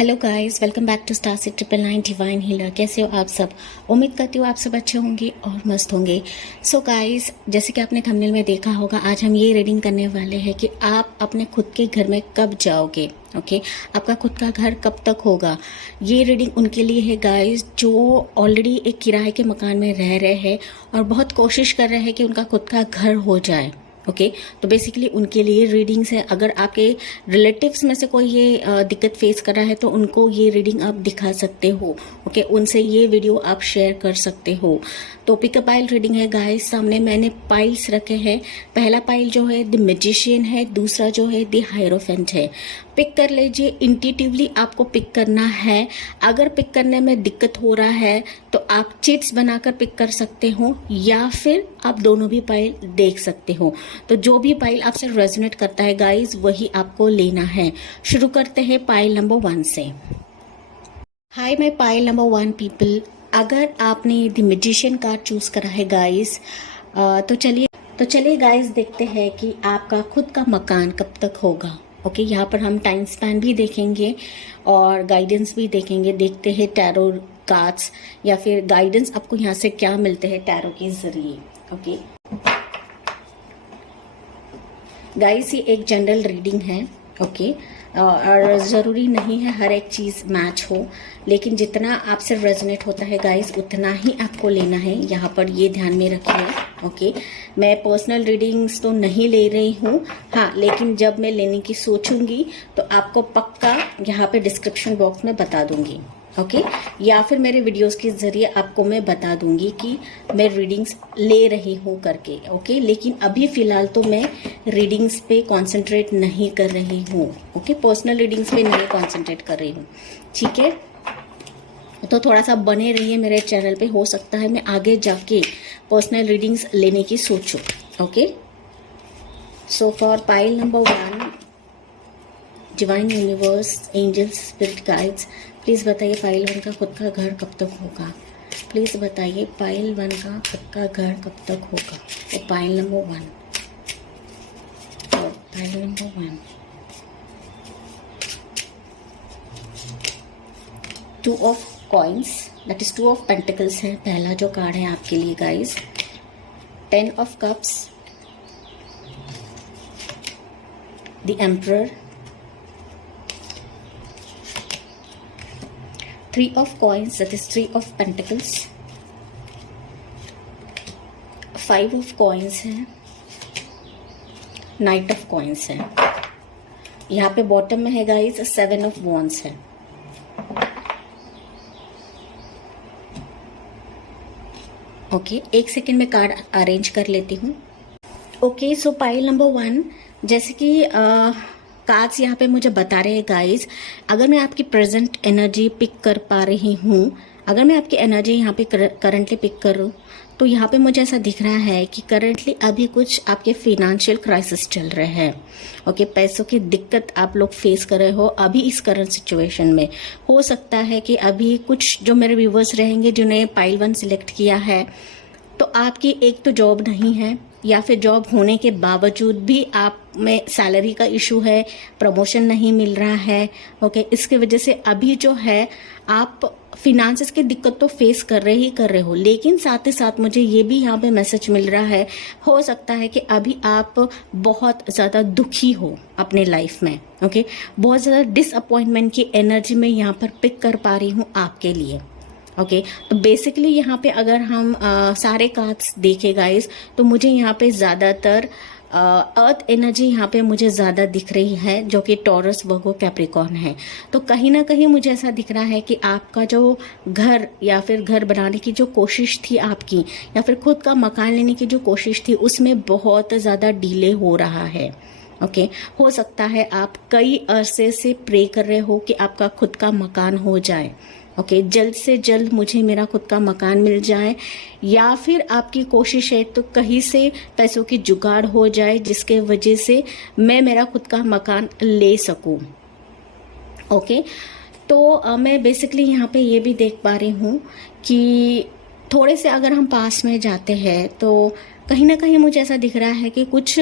Hello guys, welcome back to star city 999 divine healer. कैसे हो आप सब? उम्मीद करती हूँ आप सब अच्छे होंगे और मस्त होंगे। सो गाइस, जैसे कि आपने थंबनेल में देखा होगा, आज हम ये रीडिंग करने वाले हैं कि आप अपने खुद के घर में कब जाओगे। ओके, आपका खुद का घर कब तक होगा। ये रीडिंग उनके लिए है गाइस जो ऑलरेडी एक किराए के मकान में रह रहे हैं और बहुत कोशिश कर रहे हैं कि उनका खुद का घर हो जाए। ओके, तो बेसिकली उनके लिए रीडिंग्स है। अगर आपके रिलेटिव्स में से कोई ये दिक्कत फेस कर रहा है तो उनको ये रीडिंग आप दिखा सकते हो। ओके, उनसे ये वीडियो आप शेयर कर सकते हो। तो पिकअप पाइल रीडिंग है गाइस। सामने मैंने पाइल्स रखे हैं। पहला पाइल जो है द मैजिशियन है, दूसरा जो है द हायरोफेंट है। पिक कर लीजिए, इंट्यूटिवली आपको पिक करना है। अगर पिक करने में दिक्कत हो रहा है तो आप चिट्स बनाकर पिक कर सकते हो या फिर आप दोनों भी पाइल देख सकते हो। तो जो भी पाइल आपसे रेजोनेट करता है गाइस वही आपको लेना है। शुरू करते हैं पाइल नंबर 1 से। Hi my pile number 1 people, अगर आपने द मैजिशियन कार्ड चूज करा है गाइस तो चलिए गाइस देखते हैं कि आपका खुद का मकान कब तक होगा। ओके, यहाँ पर हम टाइम स्पैन भी देखेंगे और गाइडेंस भी देखेंगे। देखते हैं टैरो कार्ड्स या फिर गाइडेंस आपको यहाँ से क्या मिलते हैं टैरो के जरिए। ओके गाइस, ये एक जनरल रीडिंग है। ओके, और ज़रूरी नहीं है हर एक चीज़ मैच हो, लेकिन जितना आपसे रेजोनेट होता है गाइस उतना ही आपको लेना है। यहाँ पर ये ध्यान में रखिए। ओके, मैं पर्सनल रीडिंग्स तो नहीं ले रही हूँ, हाँ, लेकिन जब मैं लेने की सोचूंगी तो आपको पक्का यहाँ पे डिस्क्रिप्शन बॉक्स में बता दूंगी। ओके, या फिर मेरे वीडियोस के जरिए आपको मैं बता दूंगी कि मैं रीडिंग्स ले रही हूँ करके। ओके, लेकिन अभी फिलहाल तो मैं रीडिंग्स पे कंसंट्रेट नहीं कर रही हूँ। ओके, पर्सनल रीडिंग्स पे नहीं कंसंट्रेट कर रही हूँ। ठीक है, तो थोड़ा सा बने रहिए मेरे चैनल पे, हो सकता है मैं आगे जाके पर्सनल रीडिंग्स लेने की सोचूं। Okay, so for pile number 1, divine universe, angels, spirit guides, please बताइए पाइल 1 का खुद का घर कब तक होगा। प्लीज़ बताइए पाइल 1 का खुद का घर कब तक होगा। तो पाइल नंबर 1 और pile number 1, 2 of coins, that is 2 of pentacles है पहला जो कार्ड है आपके लिए guys. 10 of cups, the emperor, 3 of coins, that is 3 of pentacles, 5 of coins है, नाइट ऑफ कॉइन्स है। यहाँ पे बॉटम में है गाइस 7 of wands है। ओके, एक सेकेंड में कार्ड अरेंज कर लेती हूँ। ओके, सो पाइल नंबर 1, जैसे कि कार्ड्स यहाँ पे मुझे बता रहे हैं गाइस, अगर मैं आपकी प्रेजेंट एनर्जी पिक कर पा रही हूँ, अगर मैं आपकी एनर्जी यहाँ पे करंटली पिक करूँ तो यहाँ पे मुझे ऐसा दिख रहा है कि करंटली अभी कुछ आपके फिनेंशियल क्राइसिस चल रहे हैं। ओके, पैसों की दिक्कत आप लोग फेस कर रहे हो अभी इस करंट सिचुएशन में। हो सकता है कि अभी कुछ जो मेरे व्यूवर्स रहेंगे जिन्होंने पाइल 1 सिलेक्ट किया है, तो आपकी एक तो जॉब नहीं है या फिर जॉब होने के बावजूद भी आप में सैलरी का इशू है, प्रमोशन नहीं मिल रहा है। ओके, इसकी वजह से अभी जो है आप फिनेंसेस की दिक्कत तो फेस कर रहे हो, लेकिन साथ ही साथ मुझे ये भी यहाँ पे मैसेज मिल रहा है, हो सकता है कि अभी आप बहुत ज़्यादा दुखी हो अपने लाइफ में। ओके, बहुत ज़्यादा डिसअपॉइंटमेंट की एनर्जी में यहाँ पर पिक कर पा रही हूँ आपके लिए। ओके, तो बेसिकली यहाँ पे अगर हम सारे कार्ड्स देखें गाइस तो मुझे यहाँ पे ज़्यादातर अर्थ एनर्जी यहाँ पे मुझे ज़्यादा दिख रही है, जो कि टॉरस, वर्गो, कैप्रिकॉर्न है। तो कहीं ना कहीं मुझे ऐसा दिख रहा है कि आपका जो घर या फिर घर बनाने की जो कोशिश थी आपकी, या फिर खुद का मकान लेने की जो कोशिश थी, उसमें बहुत ज़्यादा डिले हो रहा है। ओके, हो सकता है आप कई अरसे से प्रे कर रहे हो कि आपका खुद का मकान हो जाए। ओके, जल्द से जल्द मुझे मेरा खुद का मकान मिल जाए, या फिर आपकी कोशिश है तो कहीं से पैसों की जुगाड़ हो जाए जिसके वजह से मैं मेरा खुद का मकान ले सकूं। ओके, तो मैं बेसिकली यहाँ पे ये भी देख पा रही हूँ कि थोड़े से अगर हम पास में जाते हैं तो कहीं ना कहीं मुझे ऐसा दिख रहा है कि कुछ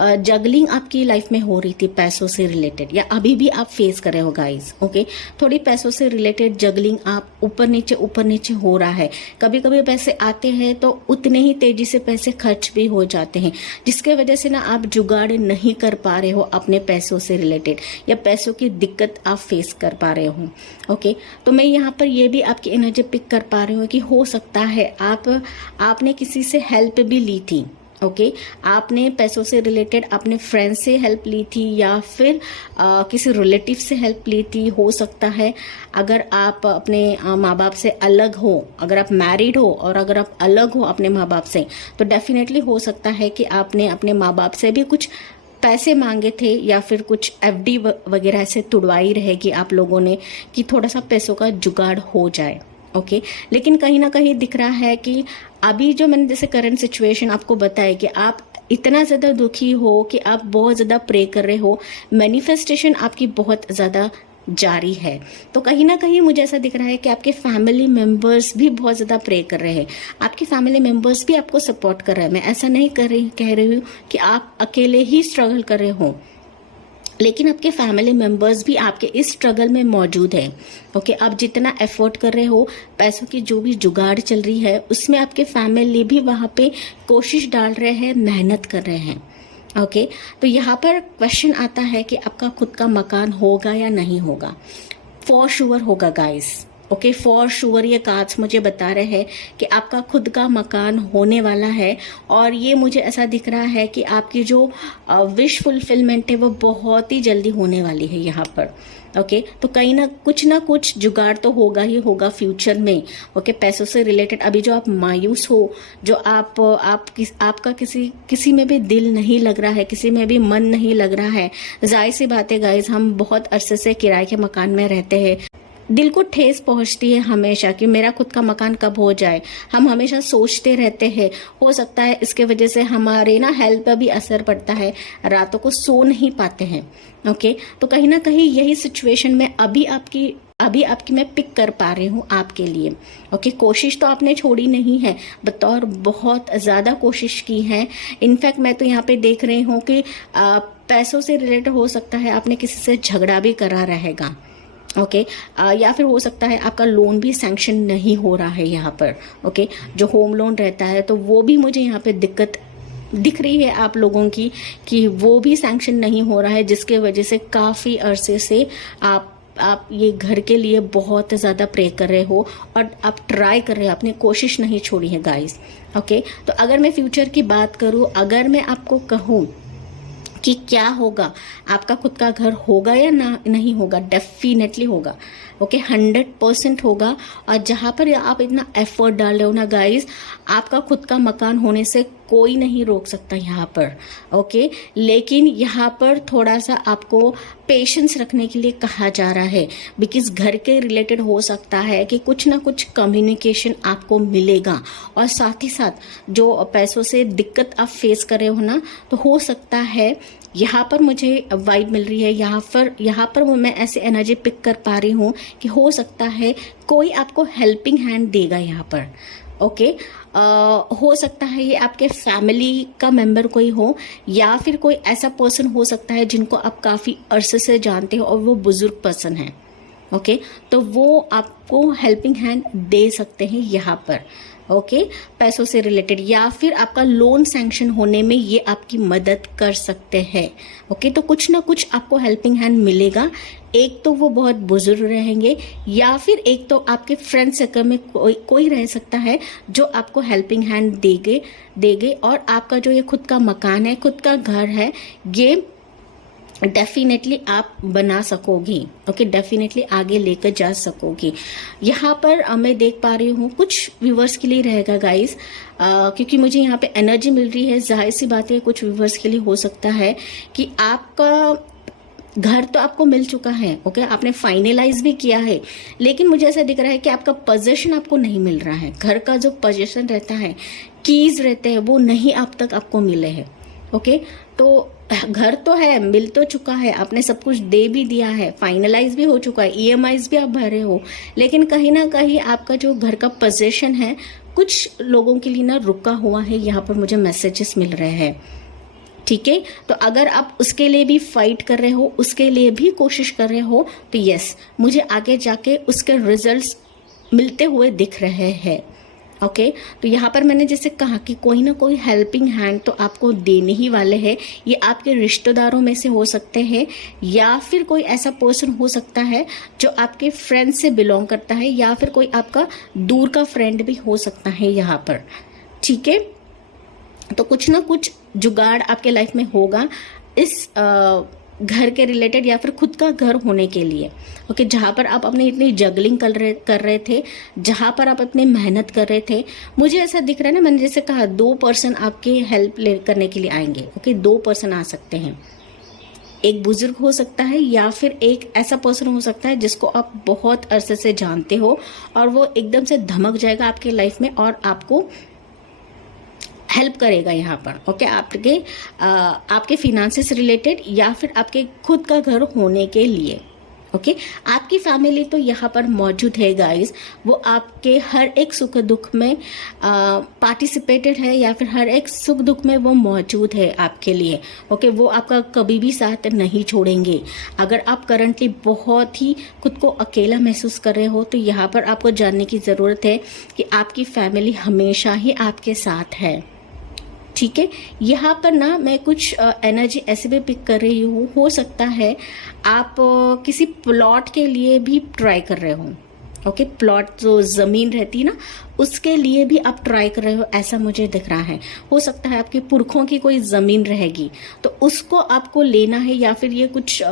जगलिंग आपकी लाइफ में हो रही थी पैसों से रिलेटेड, या अभी भी आप फेस कर रहे हो गाइस। ओके, थोड़ी पैसों से रिलेटेड जगलिंग आप ऊपर नीचे हो रहा है। कभी कभी पैसे आते हैं तो उतने ही तेजी से पैसे खर्च भी हो जाते हैं, जिसके वजह से ना आप जुगाड़ नहीं कर पा रहे हो अपने पैसों से रिलेटेड, या पैसों की दिक्कत आप फेस कर पा रहे हो। ओके, तो मैं यहाँ पर ये भी आपकी एनर्जी पिक कर पा रही हूँ कि हो सकता है आपने किसी से हेल्प भी ली थी। ओके, आपने पैसों से रिलेटेड अपने फ्रेंड से हेल्प ली थी, या फिर किसी रिलेटिव से हेल्प ली थी। हो सकता है अगर आप अपने माँ बाप से अलग हो, अगर आप मैरिड हो और अगर आप अलग हो अपने माँ बाप से, तो डेफिनेटली हो सकता है कि आपने अपने माँ बाप से भी कुछ पैसे मांगे थे, या फिर कुछ एफडी वगैरह ऐसे तुड़वाई रहेगी आप लोगों ने कि थोड़ा सा पैसों का जुगाड़ हो जाए। ओके, लेकिन कहीं ना कहीं दिख रहा है कि अभी जो मैंने जैसे करंट सिचुएशन आपको बताया कि आप इतना ज़्यादा दुखी हो कि आप बहुत ज़्यादा प्रे कर रहे हो, मैनिफेस्टेशन आपकी बहुत ज़्यादा जारी है। तो कहीं ना कहीं मुझे ऐसा दिख रहा है कि आपके फैमिली मेंबर्स भी बहुत ज़्यादा प्रे कर रहे हैं, आपके फैमिली मेंबर्स भी आपको सपोर्ट कर रहे हैं। मैं ऐसा नहीं कह रही हूँ कि आप अकेले ही स्ट्रगल कर रहे हो, लेकिन आपके फैमिली मेंबर्स भी आपके इस स्ट्रगल में मौजूद है। ओके, आप जितना एफर्ट कर रहे हो, पैसों की जो भी जुगाड़ चल रही है, उसमें आपके फैमिली भी वहाँ पे कोशिश डाल रहे हैं, मेहनत कर रहे हैं। ओके, तो यहाँ पर क्वेश्चन आता है कि आपका खुद का मकान होगा या नहीं होगा। फॉर श्योर होगा गाइस। ओके, फॉर श्योर ये कार्ड्स मुझे बता रहे हैं कि आपका खुद का मकान होने वाला है, और ये मुझे ऐसा दिख रहा है कि आपकी जो विश फुलफिलमेंट है वो बहुत ही जल्दी होने वाली है यहाँ पर। ओके, तो कहीं ना कुछ जुगाड़ तो होगा ही होगा फ्यूचर में। ओके, पैसों से रिलेटेड अभी जो आप मायूस हो, जो आपका किसी में भी दिल नहीं लग रहा है, किसी में भी मन नहीं लग रहा है। जाहिर सी बात है गाइज, हम बहुत अरसे से किराए के मकान में रहते हैं, दिल को ठेस पहुंचती है हमेशा कि मेरा खुद का मकान कब हो जाए। हम हमेशा सोचते रहते हैं। हो सकता है इसके वजह से हमारे ना हेल्थ पर भी असर पड़ता है, रातों को सो नहीं पाते हैं। ओके, तो कहीं ना कहीं यही सिचुएशन में अभी आपकी मैं पिक कर पा रही हूँ आपके लिए। ओके, कोशिश तो आपने छोड़ी नहीं है, बतौर बहुत ज़्यादा कोशिश की है। इनफैक्ट मैं तो यहाँ पे देख रही हूँ कि पैसों से रिलेटेड हो सकता है आपने किसी से झगड़ा भी करा रहेगा। ओके, या फिर हो सकता है आपका लोन भी सैंक्शन नहीं हो रहा है यहाँ पर। ओके, जो होम लोन रहता है तो वो भी मुझे यहाँ पे दिक्कत दिख रही है आप लोगों की कि वो भी सैंक्शन नहीं हो रहा है, जिसके वजह से काफ़ी अरसे से आप ये घर के लिए बहुत ज़्यादा प्रे कर रहे हो और आप ट्राई कर रहे हो, आपने कोशिश नहीं छोड़ी है गाइस। ओके, तो अगर मैं फ्यूचर की बात करूँ, अगर मैं आपको कहूँ कि क्या होगा, आपका खुद का घर होगा या ना नहीं होगा, डेफिनेटली होगा। ओके, 100% होगा। और जहाँ पर आप इतना एफर्ट डाल रहे हो ना गाइस, आपका खुद का मकान होने से कोई नहीं रोक सकता यहाँ पर। ओके, लेकिन यहाँ पर थोड़ा सा आपको पेशेंस रखने के लिए कहा जा रहा है, बिकॉज घर के रिलेटेड हो सकता है कि कुछ ना कुछ कम्युनिकेशन आपको मिलेगा। और साथ ही साथ जो पैसों से दिक्कत आप फेस कर रहे हो ना, तो हो सकता है यहाँ पर मुझे वाइब मिल रही है, यहाँ पर मैं ऐसे एनर्जी पिक कर पा रही हूँ कि हो सकता है कोई आपको हेल्पिंग हैंड देगा यहाँ पर। ओके, हो सकता है ये आपके फैमिली का मेंबर कोई हो, या फिर कोई ऐसा पर्सन हो सकता है जिनको आप काफ़ी अरसे से जानते हो और वो बुजुर्ग पर्सन है। ओके, तो वो आपको हेल्पिंग हैंड दे सकते हैं यहाँ पर। ओके, पैसों से रिलेटेड, या फिर आपका लोन सैंक्शन होने में ये आपकी मदद कर सकते हैं। ओके, तो कुछ ना कुछ आपको हेल्पिंग हैंड मिलेगा। एक तो वो बहुत बुजुर्ग रहेंगे, या फिर एक तो आपके फ्रेंड सर्कल में कोई रह सकता है जो आपको हेल्पिंग हैंड देगे और आपका जो ये खुद का मकान है, खुद का घर है, ये डेफिनेटली आप बना सकोगी। ओके, डेफिनेटली आगे लेकर जा सकोगी। यहाँ पर मैं देख पा रही हूँ कुछ व्यूवर्स के लिए रहेगा गाइस, क्योंकि मुझे यहाँ पे एनर्जी मिल रही है। जाहिर सी बात है कुछ व्यूवर्स के लिए हो सकता है कि आपका घर तो आपको मिल चुका है। ओके, आपने फाइनलाइज भी किया है, लेकिन मुझे ऐसा दिख रहा है कि आपका पोजीशन आपको नहीं मिल रहा है। घर का जो पोजीशन रहता है, कीज रहते हैं, वो नहीं अब तक आपको मिले हैं। ओके, तो घर तो है, मिल तो चुका है, आपने सब कुछ दे भी दिया है, फाइनलाइज भी हो चुका है, ईएमआईज भी आप भरे हो, लेकिन कहीं ना कहीं आपका जो घर का पोजीशन है कुछ लोगों के लिए ना रुका हुआ है, यहाँ पर मुझे मैसेजेस मिल रहे हैं। ठीक है, तो अगर आप उसके लिए भी फाइट कर रहे हो, उसके लिए भी कोशिश कर रहे हो, तो यस, मुझे आगे जाके उसके रिजल्ट्स मिलते हुए दिख रहे हैं। ओके, तो यहाँ पर मैंने जैसे कहा कि कोई ना कोई हेल्पिंग हैंड तो आपको देने ही वाले हैं। ये आपके रिश्तेदारों में से हो सकते हैं, या फिर कोई ऐसा पर्सन हो सकता है जो आपके फ्रेंड से बिलोंग करता है, या फिर कोई आपका दूर का फ्रेंड भी हो सकता है यहाँ पर। ठीक है, तो कुछ ना कुछ जुगाड़ आपके लाइफ में होगा इस घर के रिलेटेड, या फिर खुद का घर होने के लिए। ओके, जहाँ पर आप अपनी इतनी जगलिंग कर रहे थे, जहाँ पर आप अपनी मेहनत कर रहे थे, मुझे ऐसा दिख रहा है ना, मैंने जैसे कहा 2 पर्सन आपके हेल्प करने के लिए आएंगे। ओके, 2 पर्सन आ सकते हैं, एक बुजुर्ग हो सकता है, या फिर एक ऐसा पर्सन हो सकता है जिसको आप बहुत अरसे से जानते हो, और वो एकदम से धमक जाएगा आपके लाइफ में और आपको हेल्प करेगा यहाँ पर। ओके, आपके फिनेंसेस रिलेटेड, या फिर आपके खुद का घर होने के लिए। ओके, आपकी फैमिली तो यहाँ पर मौजूद है गाइस, वो आपके हर एक सुख दुख में पार्टिसिपेटेड है, या फिर हर एक सुख दुख में वो मौजूद है आपके लिए। ओके, वो आपका कभी भी साथ नहीं छोड़ेंगे। अगर आप करंटली बहुत ही खुद को अकेला महसूस कर रहे हो, तो यहाँ पर आपको जानने की ज़रूरत है कि आपकी फैमिली हमेशा ही आपके साथ है। ठीक है, यहाँ पर ना मैं कुछ एनर्जी ऐसे भी पिक कर रही हूँ। हो सकता है आप किसी प्लॉट के लिए भी ट्राई कर रहे हो। ओके, प्लॉट जो ज़मीन रहती है ना, उसके लिए भी आप ट्राई कर रहे हो, ऐसा मुझे दिख रहा है। हो सकता है आपके पुरखों की कोई ज़मीन रहेगी, तो उसको आपको लेना है, या फिर ये कुछ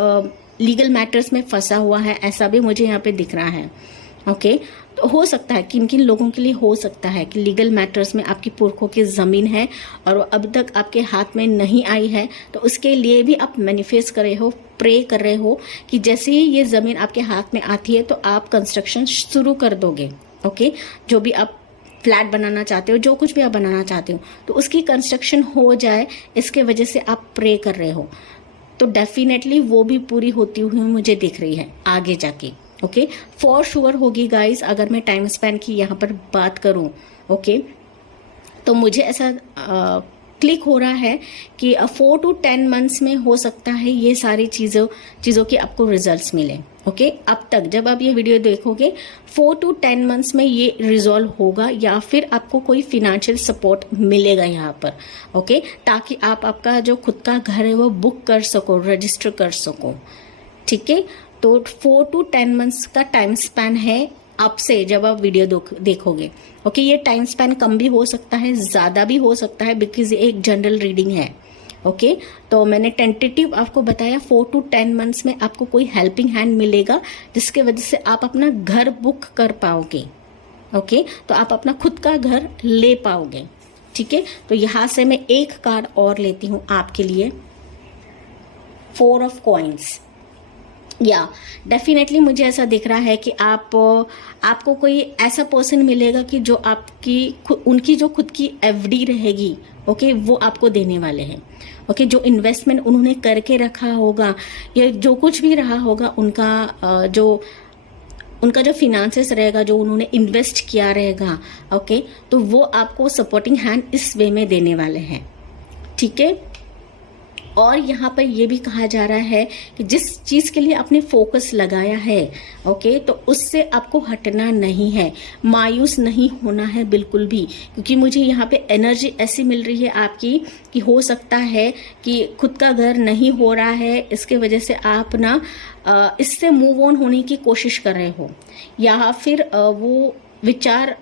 लीगल मैटर्स में फंसा हुआ है, ऐसा भी मुझे यहाँ पे दिख रहा है। ओके, तो हो सकता है किन किन लोगों के लिए हो सकता है कि लीगल मैटर्स में आपकी पुरखों की ज़मीन है और वो अब तक आपके हाथ में नहीं आई है, तो उसके लिए भी आप मैनिफेस्ट कर रहे हो, प्रे कर रहे हो कि जैसे ही ये ज़मीन आपके हाथ में आती है तो आप कंस्ट्रक्शन शुरू कर दोगे। ओके, जो भी आप फ्लैट बनाना चाहते हो, जो कुछ भी आप बनाना चाहते हो, तो उसकी कंस्ट्रक्शन हो जाए, इसके वजह से आप प्रे कर रहे हो, तो डेफिनेटली वो भी पूरी होती हुई मुझे दिख रही है आगे जाके। ओके, फॉर श्योर होगी गाइस। अगर मैं टाइम स्पैन की यहाँ पर बात करूँ, ओके, तो मुझे ऐसा क्लिक हो रहा है कि 4 to 10 मंथ्स में हो सकता है ये सारी चीज़ों के आपको रिजल्ट्स मिले। ओके, अब तक जब आप ये वीडियो देखोगे 4 to 10 मंथ्स में ये रिजॉल्व होगा, या फिर आपको कोई फिनेंशियल सपोर्ट मिलेगा यहाँ पर। ओके, ताकि आप आपका जो खुद का घर है वो बुक कर सको, रजिस्टर कर सको। ठीक है, तो 4 to 10 मंथ्स का टाइम स्पैन है आपसे जब आप वीडियो देखोगे। ओके, ये टाइम स्पैन कम भी हो सकता है, ज़्यादा भी हो सकता है, बिकॉज ये एक जनरल रीडिंग है। ओके, तो मैंने टेंटेटिव आपको बताया 4 to 10 मंथ्स में आपको कोई हेल्पिंग हैंड मिलेगा, जिसके वजह से आप अपना घर बुक कर पाओगे। ओके, तो आप अपना खुद का घर ले पाओगे। ठीक है, तो यहाँ से मैं एक कार्ड और लेती हूँ आपके लिए, 4 of कॉइन्स। या डेफिनेटली मुझे ऐसा दिख रहा है कि आपको कोई ऐसा पर्सन मिलेगा कि जो उनकी जो खुद की एफडी रहेगी, ओके, वो आपको देने वाले हैं। ओके, जो इन्वेस्टमेंट उन्होंने करके रखा होगा, या जो कुछ भी रहा होगा, उनका जो फिनेंसेस रहेगा, जो उन्होंने इन्वेस्ट किया रहेगा, ओके, तो वो आपको सपोर्टिंग हैंड इस वे में देने वाले हैं। ठीक है, और यहाँ पर ये भी कहा जा रहा है कि जिस चीज़ के लिए आपने फोकस लगाया है, ओके, तो उससे आपको हटना नहीं है, मायूस नहीं होना है बिल्कुल भी, क्योंकि मुझे यहाँ पे एनर्जी ऐसी मिल रही है आपकी कि हो सकता है कि खुद का घर नहीं हो रहा है, इसके वजह से आप ना इससे मूव ऑन होने की कोशिश कर रहे हो, या फिर वो विचार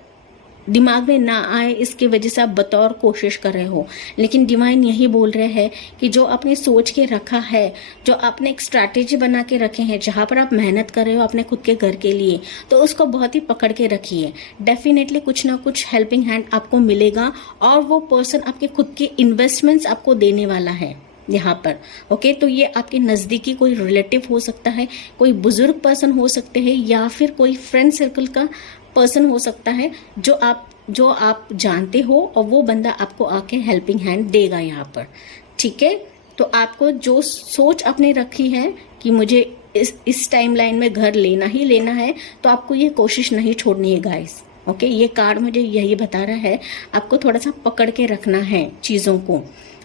दिमाग में ना आए, इसके वजह से आप बतौर कोशिश कर रहे हो। लेकिन डिवाइन यही बोल रहे हैं कि जो आपने सोच के रखा है, जो आपने एक स्ट्रैटेजी बना के रखे हैं, जहाँ पर आप मेहनत कर रहे हो अपने खुद के घर के लिए, तो उसको बहुत ही पकड़ के रखिए। डेफिनेटली कुछ ना कुछ हेल्पिंग हैंड आपको मिलेगा, और वो पर्सन आपके खुद के इन्वेस्टमेंट्स आपको देने वाला है यहाँ पर। ओके, तो ये आपके नज़दीकी कोई रिलेटिव हो सकता है, कोई बुजुर्ग पर्सन हो सकते हैं, या फिर कोई फ्रेंड सर्कल का पर्सन हो सकता है जो आप जानते हो, और वो बंदा आपको आके हेल्पिंग हैंड देगा यहाँ पर। ठीक है, तो आपको जो सोच आपने रखी है कि मुझे इस टाइमलाइन में घर लेना ही लेना है, तो आपको ये कोशिश नहीं छोड़नी है गाइस। ओके, ये कार्ड मुझे यही बता रहा है, आपको थोड़ा सा पकड़ के रखना है चीज़ों को।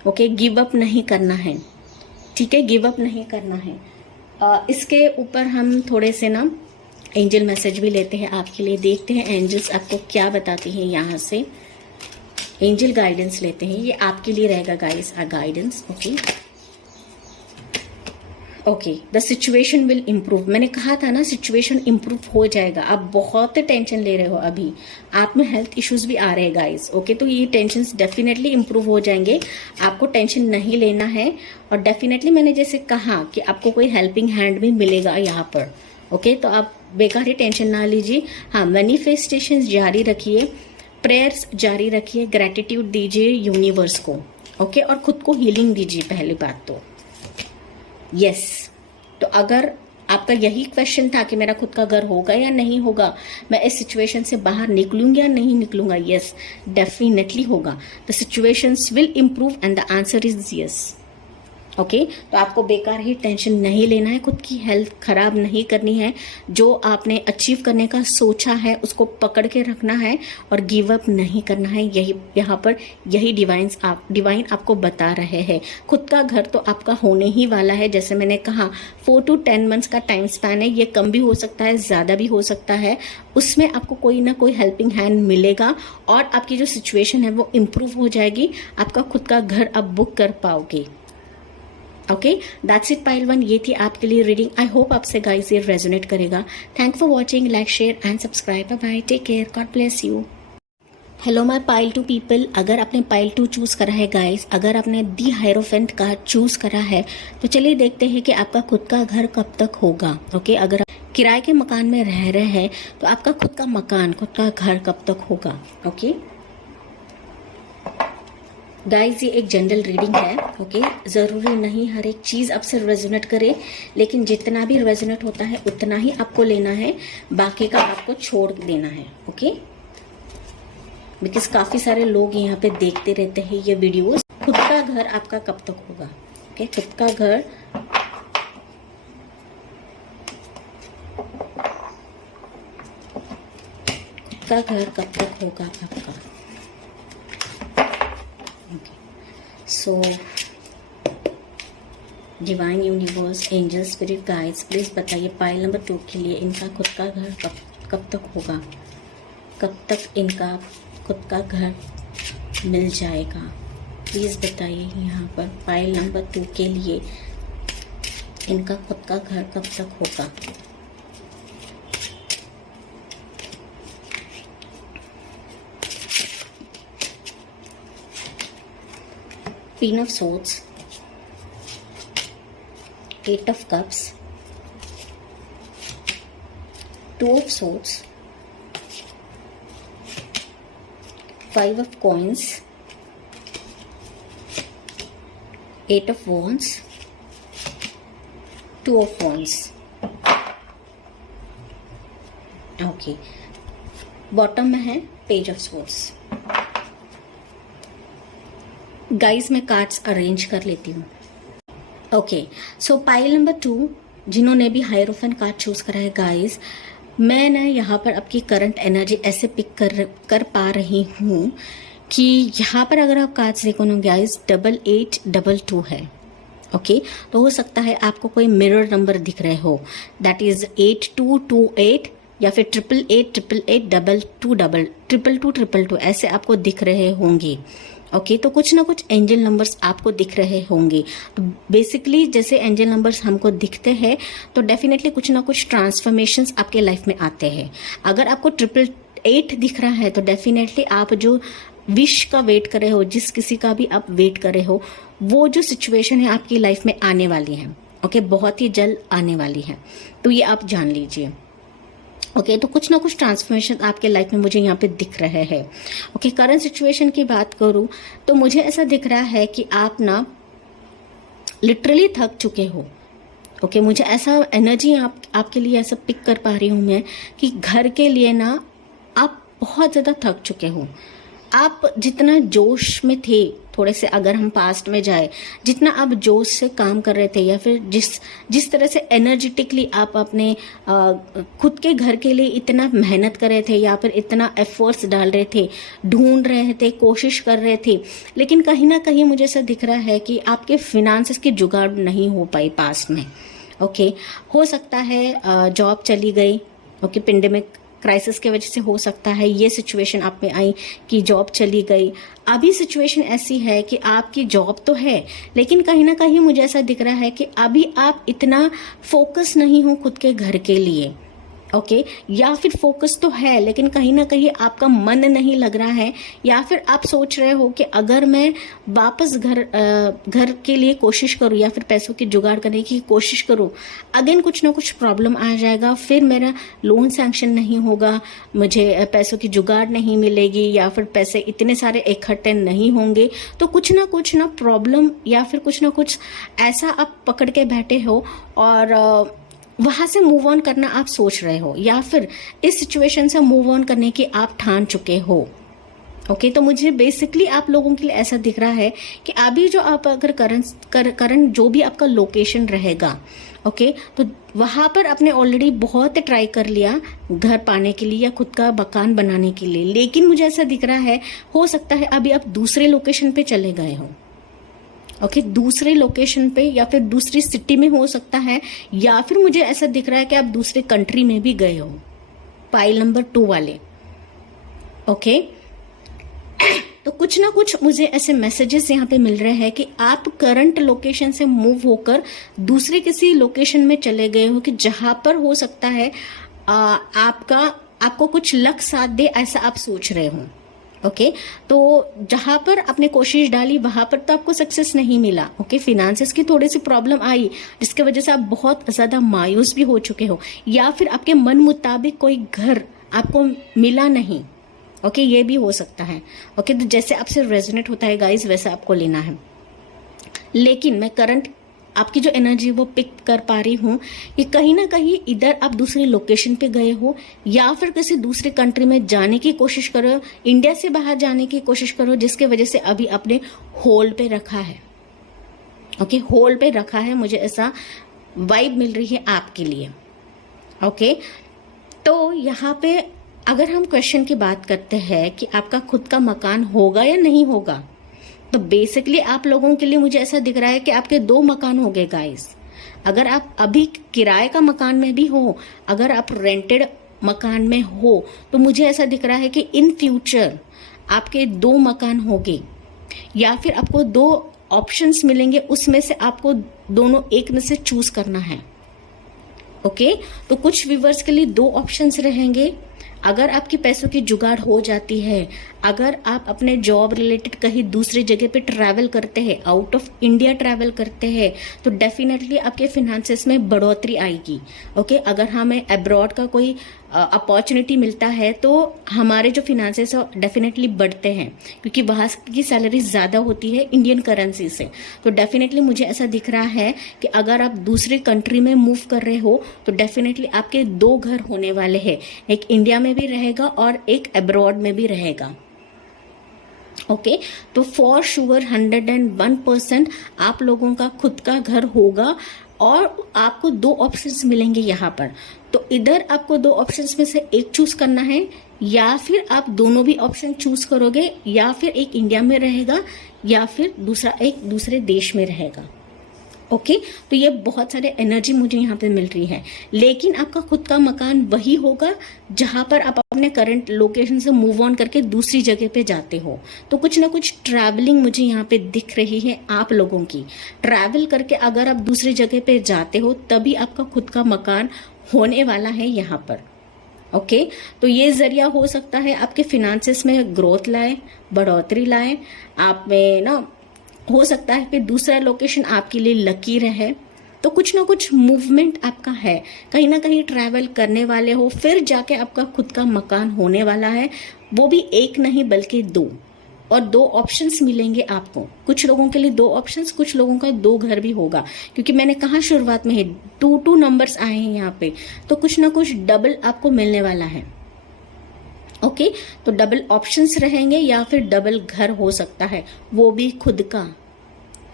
ओके, गिव अप नहीं करना है, ठीक है, गिव अप नहीं करना है। इसके ऊपर हम थोड़े से ना एंजल मैसेज भी लेते हैं आपके लिए, देखते हैं एंजल्स आपको क्या बताती हैं। यहाँ से एंजल गाइडेंस लेते हैं, ये आपके लिए रहेगा guys, guidance. Okay, the situation will improve. मैंने कहा था ना सिचुएशन इम्प्रूव हो जाएगा। आप बहुत टेंशन ले रहे हो, अभी आप में हेल्थ इश्यूज भी आ रहे हैं गाइस। ओके, तो ये टेंशन डेफिनेटली इम्प्रूव हो जाएंगे, आपको टेंशन नहीं लेना है। और डेफिनेटली मैंने जैसे कहा कि आपको कोई हेल्पिंग हैंड भी मिलेगा यहाँ पर। ओके, तो आप बेकार ही टेंशन ना लीजिए। हाँ, मैनिफेस्टेशन जारी रखिए, प्रेयर्स जारी रखिए, ग्रेटिट्यूड दीजिए यूनिवर्स को। ओके, और खुद को हीलिंग दीजिए पहली बात तो। यस, तो अगर आपका यही क्वेश्चन था कि मेरा खुद का घर होगा या नहीं होगा, मैं इस सिचुएशन से बाहर निकलूंगा या नहीं निकलूंगा, यस डेफिनेटली होगा। The situations will improve and the answer is yes. Okay, तो आपको बेकार ही टेंशन नहीं लेना है, खुद की हेल्थ खराब नहीं करनी है। जो आपने अचीव करने का सोचा है उसको पकड़ के रखना है और गिव अप नहीं करना है। यही यहाँ पर यही डिवाइन आपको बता रहे हैं। खुद का घर तो आपका होने ही वाला है। जैसे मैंने कहा 4 to 10 मंथ्स का टाइम स्पैन है, ये कम भी हो सकता है, ज़्यादा भी हो सकता है। उसमें आपको कोई ना कोई हेल्पिंग हैंड मिलेगा और आपकी जो सिचुएशन है वो इम्प्रूव हो जाएगी। आपका खुद का घर आप बुक कर पाओगे। ओके, दैट्स इट पाइल 1, ये थी आपके लिए रीडिंग। आई होप आपसे गाइस ये रेजोनेट करेगा। Thank for watching, like share and subscribe. Bye, take care, God bless you. Hello my pile 2 people, अगर आपने पाइल 2 चूज करा है गाइस, अगर आपने दी हायरोफेंट का चूज करा है, तो चलिए देखते हैं कि आपका खुद का घर कब तक होगा। ओके, अगर आप किराए के मकान में रह रहे हैं तो आपका खुद का मकान, खुद का घर कब तक होगा। ओके गाइज, ये एक जनरल रीडिंग है। ओके, ज़रूरी नहीं हर एक चीज़ आपसे रेजोनेट करे, लेकिन जितना भी रेजोनेट होता है उतना ही आपको लेना है, बाकी का आपको छोड़ देना है। ओके, बिकॉज काफ़ी सारे लोग यहाँ पे देखते रहते हैं ये वीडियोस। खुद का घर आपका कब तक होगा। ओके, खुद का घर कब तक होगा आपका। So divine universe, angel, spirit guides, please बताइए पाइल नंबर 2 के लिए इनका खुद का घर कब तक होगा, कब तक इनका खुद का घर मिल जाएगा। प्लीज बताइए यहाँ पर पाइल नंबर 2 के लिए इनका खुद का घर कब तक होगा। Queen of Swords, 8 of Cups, 2 of Swords, 5 of Coins, 8 of Wands, 2 of Wands. Okay, bottom में है पेज ऑफ Swords। गाइस, मैं कार्ड्स अरेंज कर लेती हूँ। ओके, सो पाइल नंबर 2 जिन्होंने भी हायरोफेंट कार्ड चूज करा है गाइस, मैं ना यहाँ पर आपकी करंट एनर्जी ऐसे पिक कर पा रही हूँ कि यहाँ पर अगर आप कार्ड्स देखो ना गाइस, 8822 है। ओके, तो हो सकता है आपको कोई मिरर नंबर दिख रहे हो, दैट इज 8228 या फिर 888 ऐसे आपको दिख रहे होंगे। ओके, तो कुछ ना कुछ एंजल नंबर्स आपको दिख रहे होंगे। तो बेसिकली जैसे एंजल नंबर्स हमको दिखते हैं तो डेफिनेटली कुछ ना कुछ ट्रांसफॉर्मेशंस आपके लाइफ में आते हैं। अगर आपको 888 दिख रहा है तो डेफिनेटली आप जो विश का वेट कर रहे हो, जिस किसी का भी आप वेट कर रहे हो, वो जो सिचुएशन है आपकी लाइफ में आने वाली है। ओके, बहुत ही जल्द आने वाली है, तो ये आप जान लीजिए। ओके, तो कुछ ना कुछ ट्रांसफॉर्मेशन आपके लाइफ में मुझे यहाँ पे दिख रहे हैं। ओके, करंट सिचुएशन की बात करूँ तो मुझे ऐसा दिख रहा है कि आप ना लिटरली थक चुके हो। ओके, मुझे ऐसा एनर्जी आपके लिए ऐसा पिक कर पा रही हूँ मैं कि घर के लिए ना आप बहुत ज़्यादा थक चुके हो। आप जितना जोश में थे थोड़े से अगर हम पास्ट में जाए, जितना आप जोश से काम कर रहे थे या फिर जिस तरह से एनर्जेटिकली आप अपने खुद के घर के लिए इतना मेहनत कर रहे थे या फिर इतना एफर्ट्स डाल रहे थे, ढूंढ रहे थे, कोशिश कर रहे थे, लेकिन कहीं ना कहीं मुझे ऐसा दिख रहा है कि आपके फिनांसेस की जुगाड़ नहीं हो पाई पास्ट में। ओके, हो सकता है जॉब चली गई, ओके, पेंडेमिक क्राइसिस की वजह से हो सकता है ये सिचुएशन आप में आई कि जॉब चली गई। अभी सिचुएशन ऐसी है कि आपकी जॉब तो है, लेकिन कहीं ना कहीं मुझे ऐसा दिख रहा है कि अभी आप इतना फोकस नहीं हो खुद के घर के लिए। ओके, या फिर फोकस तो है लेकिन कहीं ना कहीं आपका मन नहीं लग रहा है, या फिर आप सोच रहे हो कि अगर मैं वापस घर के लिए कोशिश करूं या फिर पैसों की जुगाड़ करने की कोशिश करूं, अगेन कुछ ना कुछ प्रॉब्लम आ जाएगा, फिर मेरा लोन सैंक्शन नहीं होगा, मुझे पैसों की जुगाड़ नहीं मिलेगी या फिर पैसे इतने सारे इकट्ठे नहीं होंगे। तो कुछ ना प्रॉब्लम या फिर कुछ ना कुछ ऐसा आप पकड़ के बैठे हो और वहां से मूव ऑन करना आप सोच रहे हो, या फिर इस सिचुएशन से मूव ऑन करने की आप ठान चुके हो। ओके, तो मुझे बेसिकली आप लोगों के लिए ऐसा दिख रहा है कि अभी जो आप अगर करंट जो भी आपका लोकेशन रहेगा, ओके, तो वहां पर आपने ऑलरेडी बहुत ट्राई कर लिया घर पाने के लिए या खुद का मकान बनाने के लिए, लेकिन मुझे ऐसा दिख रहा है हो सकता है अभी आप दूसरे लोकेशन पे चले गए हो। ओके, दूसरे लोकेशन पे या फिर दूसरी सिटी में हो सकता है, या फिर मुझे ऐसा दिख रहा है कि आप दूसरे कंट्री में भी गए हो, पाइल नंबर 2 वाले। ओके, तो कुछ ना कुछ मुझे ऐसे मैसेजेस यहाँ पे मिल रहे हैं कि आप करंट लोकेशन से मूव होकर दूसरे किसी लोकेशन में चले गए हो कि जहां पर हो सकता है आपको कुछ लक साथ दे, ऐसा आप सोच रहे हो। ओके, तो जहां पर आपने कोशिश डाली वहां पर तो आपको सक्सेस नहीं मिला। ओके, फिनांसेस की थोड़ी सी प्रॉब्लम आई जिसकी वजह से आप बहुत ज्यादा मायूस भी हो चुके हो, या फिर आपके मन मुताबिक कोई घर आपको मिला नहीं। ओके, ये भी हो सकता है। ओके, तो जैसे आपसे रेजोनेट होता है गाइस वैसा आपको लेना है, लेकिन मैं करंट आपकी जो एनर्जी वो पिक कर पा रही हूँ कि कहीं ना कहीं इधर आप दूसरी लोकेशन पे गए हो, या फिर किसी दूसरे कंट्री में जाने की कोशिश करो, इंडिया से बाहर जाने की कोशिश करो, जिसके वजह से अभी आपने होल्ड पे रखा है। ओके, होल्ड पे रखा है, मुझे ऐसा वाइब मिल रही है आपके लिए। ओके, तो यहाँ पे अगर हम क्वेश्चन की बात करते हैं कि आपका खुद का मकान होगा या नहीं होगा, तो बेसिकली आप लोगों के लिए मुझे ऐसा दिख रहा है कि आपके 2 मकान हो गए गाइस। अगर आप अभी किराए का मकान में भी हो, अगर आप रेंटेड मकान में हो, तो मुझे ऐसा दिख रहा है कि इन फ्यूचर आपके 2 मकान होंगे, या फिर आपको 2 ऑप्शंस मिलेंगे, उसमें से आपको दोनों एक में से चूज करना है। ओके, तो कुछ व्यूवर्स के लिए 2 ऑप्शंस रहेंगे। अगर आपकी पैसों की जुगाड़ हो जाती है, अगर आप अपने जॉब रिलेटेड कहीं दूसरी जगह पे ट्रैवल करते हैं, आउट ऑफ इंडिया ट्रैवल करते हैं, तो डेफिनेटली आपके फिनेंसेस में बढ़ोतरी आएगी। ओके, अगर हमें अब्रॉड का कोई अपॉर्चुनिटी मिलता है तो हमारे जो फिनेंसेस है डेफिनेटली बढ़ते हैं, क्योंकि वहाँ की सैलरी ज़्यादा होती है इंडियन करेंसी से। तो डेफिनेटली मुझे ऐसा दिख रहा है कि अगर आप दूसरी कंट्री में मूव कर रहे हो तो डेफिनेटली आपके 2 घर होने वाले हैं, एक इंडिया में भी रहेगा और एक अब्रॉड में भी रहेगा। ओके, तो फॉर श्योर 101% आप लोगों का खुद का घर होगा और आपको 2 ऑप्शंस मिलेंगे यहाँ पर। तो इधर आपको 2 ऑप्शंस में से एक चूज करना है, या फिर आप दोनों भी ऑप्शन चूज करोगे, या फिर एक इंडिया में रहेगा या फिर दूसरा एक दूसरे देश में रहेगा। ओके, तो ये बहुत सारे एनर्जी मुझे यहाँ पे मिल रही है, लेकिन आपका खुद का मकान वही होगा जहां पर आप अपने करंट लोकेशन से मूव ऑन करके दूसरी जगह पे जाते हो। तो कुछ ना कुछ ट्रैवलिंग मुझे यहाँ पे दिख रही है आप लोगों की। ट्रैवल करके अगर आप दूसरी जगह पे जाते हो तभी आपका खुद का मकान होने वाला है यहाँ पर। ओके, तो ये जरिया हो सकता है आपके फिनेंसेस में ग्रोथ लाए, बढ़ोतरी लाए। आप में ना हो सकता है कि दूसरा लोकेशन आपके लिए लकी रहे, तो कुछ ना कुछ मूवमेंट आपका है, कहीं ना कहीं ट्रैवल करने वाले हो, फिर जाके आपका खुद का मकान होने वाला है। वो भी एक नहीं बल्कि 2, और 2 ऑप्शंस मिलेंगे आपको। कुछ लोगों के लिए 2 ऑप्शंस, कुछ लोगों का 2 घर भी होगा, क्योंकि मैंने कहा शुरुआत में ही 2 नंबर्स आए हैं यहाँ पे, तो कुछ ना कुछ डबल आपको मिलने वाला है। ओके, तो डबल ऑप्शंस रहेंगे या फिर डबल घर हो सकता है, वो भी खुद का।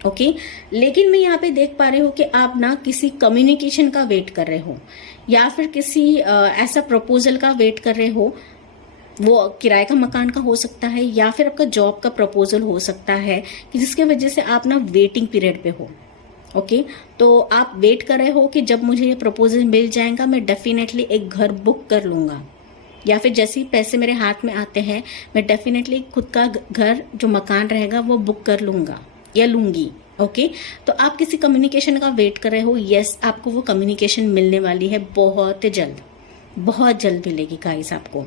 ओके, लेकिन मैं यहाँ पे देख पा रही हूँ कि आप ना किसी कम्युनिकेशन का वेट कर रहे हो या फिर किसी ऐसा प्रपोजल का वेट कर रहे हो। वो किराए का मकान का हो सकता है या फिर आपका जॉब का प्रपोजल हो सकता है कि जिसके वजह से आप ना वेटिंग पीरियड पे हो। ओके, तो आप वेट कर रहे हो कि जब मुझे ये प्रपोजल मिल जाएगा मैं डेफिनेटली एक घर बुक कर लूंगा, या फिर जैसे ही पैसे मेरे हाथ में आते हैं मैं डेफिनेटली खुद का घर जो मकान रहेगा वो बुक कर लूंगा या लूंगी। ओके, तो आप किसी कम्युनिकेशन का वेट कर रहे हो। यस, आपको वो कम्युनिकेशन मिलने वाली है बहुत जल्द मिलेगी गाइस आपको।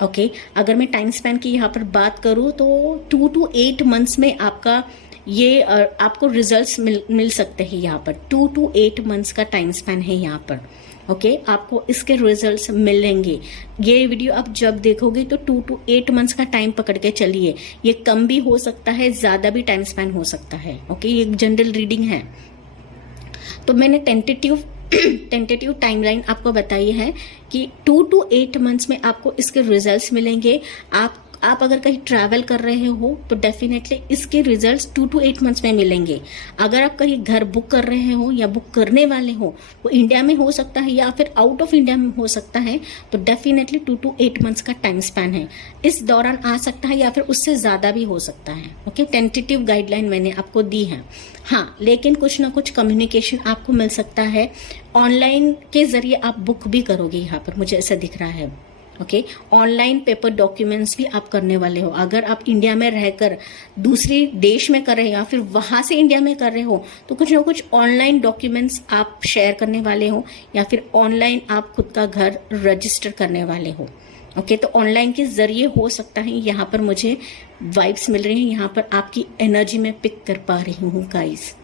ओके, अगर मैं टाइम स्पैन की यहाँ पर बात करूँ तो 2 to 8 मंथ्स में आपका ये आपको रिजल्ट्स मिल सकते हैं। यहाँ पर 2 to 8 मंथ्स का टाइम स्पैन है यहाँ पर। ओके, आपको इसके रिजल्ट्स मिलेंगे। ये वीडियो आप जब देखोगे तो 2 to 8 मंथ्स का टाइम पकड़ के चलिए। ये कम भी हो सकता है, ज्यादा भी टाइम स्पैन हो सकता है। ओके, ये एक जनरल रीडिंग है, तो मैंने टेंटेटिव टाइमलाइन आपको बताई है कि 2 to 8 मंथ्स में आपको इसके रिजल्ट्स मिलेंगे। आप अगर कहीं ट्रैवल कर रहे हो तो डेफिनेटली इसके रिजल्ट्स 2 to 8 मंथ्स में मिलेंगे। अगर आप कहीं घर बुक कर रहे हो या बुक करने वाले हो, वो इंडिया में हो सकता है या फिर आउट ऑफ इंडिया में हो सकता है, तो डेफिनेटली 2 to 8 मंथ्स का टाइम स्पैन है। इस दौरान आ सकता है या फिर उससे ज्यादा भी हो सकता है। ओके, टेंटेटिव गाइडलाइन मैंने आपको दी है। हाँ, लेकिन कुछ ना कुछ कम्युनिकेशन आपको मिल सकता है। ऑनलाइन के जरिए आप बुक भी करोगे, यहाँ पर मुझे ऐसा दिख रहा है। ओके, ऑनलाइन पेपर डॉक्यूमेंट्स भी आप करने वाले हो। अगर आप इंडिया में रहकर दूसरे देश में कर रहे हो या फिर वहां से इंडिया में कर रहे हो, तो कुछ ना कुछ ऑनलाइन डॉक्यूमेंट्स आप शेयर करने वाले हो या फिर ऑनलाइन आप खुद का घर रजिस्टर करने वाले हो। ओके, तो ऑनलाइन के जरिए हो सकता है। यहाँ पर मुझे वाइब्स मिल रही हैं, यहाँ पर आपकी एनर्जी में पिक कर पा रही हूँ गाइस।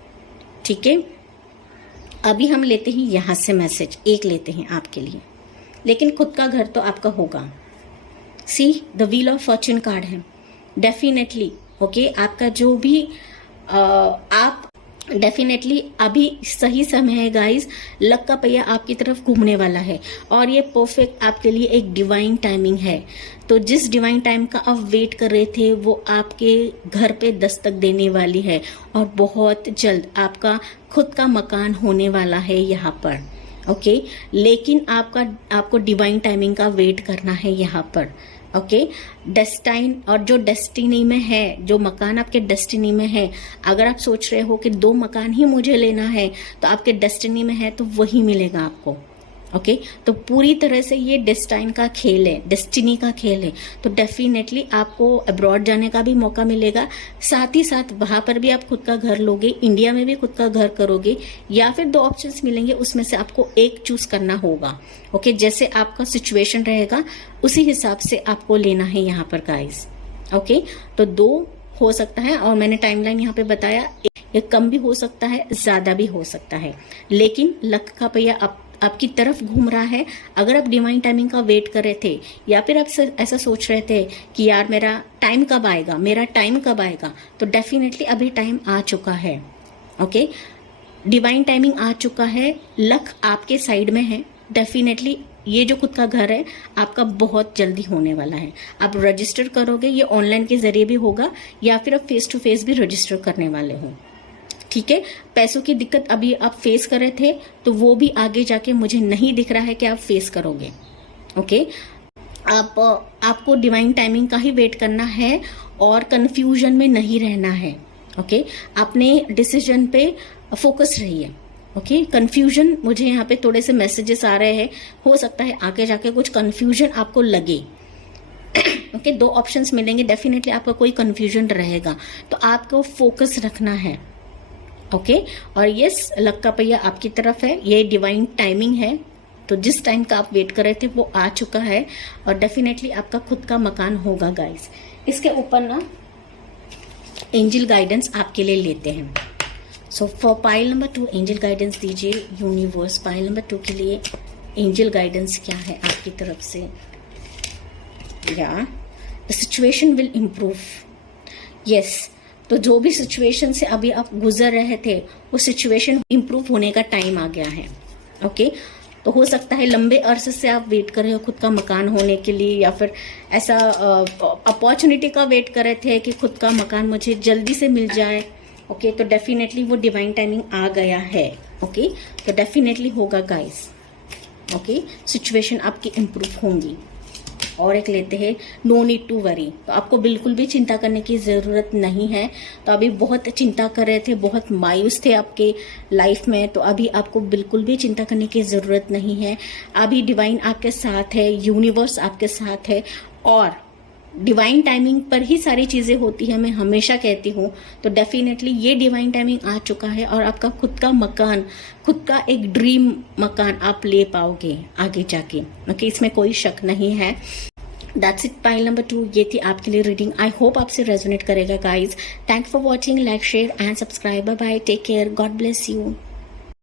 ठीक है, अभी हम लेते हैं यहाँ से मैसेज, एक लेते हैं आपके लिए, लेकिन खुद का घर तो आपका होगा। See, the wheel of fortune card है डेफिनेटली। ओके, आपका जो भी आप डेफिनेटली अभी सही समय है गाइस। लक का पहिया आपकी तरफ घूमने वाला है और ये परफेक्ट आपके लिए एक डिवाइन टाइमिंग है। तो जिस डिवाइन टाइम का आप वेट कर रहे थे वो आपके घर पे दस्तक देने वाली है और बहुत जल्द आपका खुद का मकान होने वाला है यहाँ पर। ओके, लेकिन आपको डिवाइन टाइमिंग का वेट करना है यहाँ पर। ओके, डेस्टाइन और जो डेस्टिनी में है, जो मकान आपके डेस्टिनी में है, अगर आप सोच रहे हो कि 2 मकान ही मुझे लेना है तो आपके डेस्टिनी में है तो वही मिलेगा आपको। ओके, तो पूरी तरह से ये डेस्टाइन का खेल है, डेस्टिनी का खेल है। तो डेफिनेटली आपको अब्रॉड जाने का भी मौका मिलेगा, साथ ही साथ वहां पर भी आप खुद का घर लोगे, इंडिया में भी खुद का घर करोगे, या फिर 2 ऑप्शंस मिलेंगे, उसमें से आपको एक चूज करना होगा। ओके, जैसे आपका सिचुएशन रहेगा उसी हिसाब से आपको लेना है यहाँ पर गाइस। ओके, तो 2 हो सकता है और मैंने टाइमलाइन यहाँ पे बताया, ये कम भी हो सकता है, ज्यादा भी हो सकता है, लेकिन लक का पहिया आपकी तरफ घूम रहा है। अगर आप डिवाइन टाइमिंग का वेट कर रहे थे या फिर आप ऐसा सोच रहे थे कि यार मेरा टाइम कब आएगा, तो डेफिनेटली अभी टाइम आ चुका है। ओके, डिवाइन टाइमिंग आ चुका है, लक आपके साइड में है। डेफिनेटली ये जो खुद का घर है आपका बहुत जल्दी होने वाला है। आप रजिस्टर करोगे, ये ऑनलाइन के जरिए भी होगा या फिर आप फेस टू फेस भी रजिस्टर करने वाले हो। ठीक है, पैसों की दिक्कत अभी आप फेस कर रहे थे तो वो भी आगे जाके मुझे नहीं दिख रहा है कि आप फेस करोगे। ओके, आपको डिवाइन टाइमिंग का ही वेट करना है और कंफ्यूजन में नहीं रहना है। ओके, अपने डिसीजन पे फोकस रहिए। ओके, कंफ्यूजन, मुझे यहाँ पे थोड़े से मैसेजेस आ रहे हैं, हो सकता है आगे जाके कुछ कंफ्यूजन आपको लगे। ओके, 2 ऑप्शंस मिलेंगे, डेफिनेटली आपका कोई कंफ्यूजन रहेगा, तो आपको फोकस रखना है। ओके, और यस, लक का पहिया आपकी तरफ है, ये डिवाइन टाइमिंग है। तो जिस टाइम का आप वेट कर रहे थे वो आ चुका है और डेफिनेटली आपका खुद का मकान होगा गाइस। इसके ऊपर ना एंजल गाइडेंस आपके लिए लेते हैं। सो for pile number 2 angel guidance दीजिए यूनिवर्स। पाइल नंबर 2 के लिए एंजल गाइडेंस क्या है आपकी तरफ से? या the situation will improve. Yes, तो जो भी सिचुएशन से अभी आप गुजर रहे थे वो सिचुएशन इम्प्रूव होने का टाइम आ गया है। ओके, तो हो सकता है लंबे अरसे से आप वेट कर रहे हो खुद का मकान होने के लिए, या फिर ऐसा अपॉर्चुनिटी का वेट कर रहे थे कि खुद का मकान मुझे जल्दी से मिल जाए। ओके, तो डेफिनेटली वो डिवाइन टाइमिंग आ गया है। ओके, तो डेफिनेटली होगा गाइस। ओके, सिचुएशन आपकी इम्प्रूव होंगी। और एक लेते हैं नो नीड टू वरी, तो आपको बिल्कुल भी चिंता करने की ज़रूरत नहीं है। तो अभी बहुत चिंता कर रहे थे, बहुत मायूस थे आपके लाइफ में, तो अभी आपको बिल्कुल भी चिंता करने की ज़रूरत नहीं है। अभी डिवाइन आपके साथ है, यूनिवर्स आपके साथ है, और डिवाइन टाइमिंग पर ही सारी चीज़ें होती है, मैं हमेशा कहती हूँ। तो डेफिनेटली ये डिवाइन टाइमिंग आ चुका है और आपका खुद का मकान, खुद का एक ड्रीम मकान आप ले पाओगे आगे जाके। ओके, इसमें कोई शक नहीं है। दैट्स इट, पाइल नंबर 2 ये थी आपके लिए रीडिंग। आई होप आपसे रेजोनेट करेगा guys. Thank for watching, like share and subscribe. Bye bye, take care, God bless you.